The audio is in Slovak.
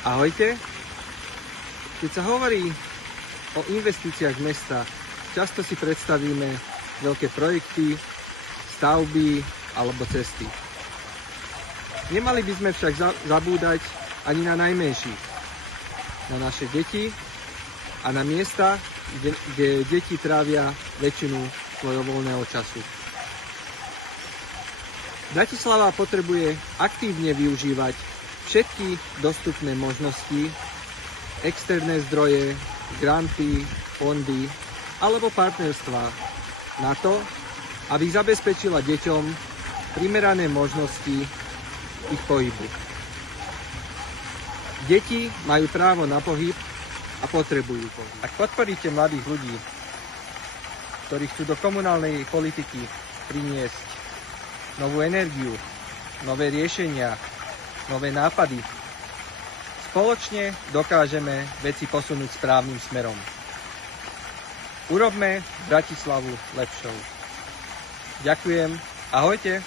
Ahojte. Keď sa hovorí o investíciách mesta, často si predstavíme veľké projekty, stavby alebo cesty. Nemali by sme však zabúdať ani na najmenších, na naše deti a na miesta, kde deti trávia väčšinu svojho voľného času. Bratislava potrebuje aktívne využívať všetky dostupné možnosti, externé zdroje, granty, fondy alebo partnerstvá na to, aby zabezpečila deťom primerané možnosti ich pohybu. Deti majú právo na pohyb a potrebujú pohyb. Ak podporíte mladých ľudí, ktorí chcú do komunálnej politiky priniesť novú energiu, nové riešenia, nové nápady, spoločne dokážeme veci posunúť správnym smerom. Urobme Bratislavu lepšou. Ďakujem. Ahojte.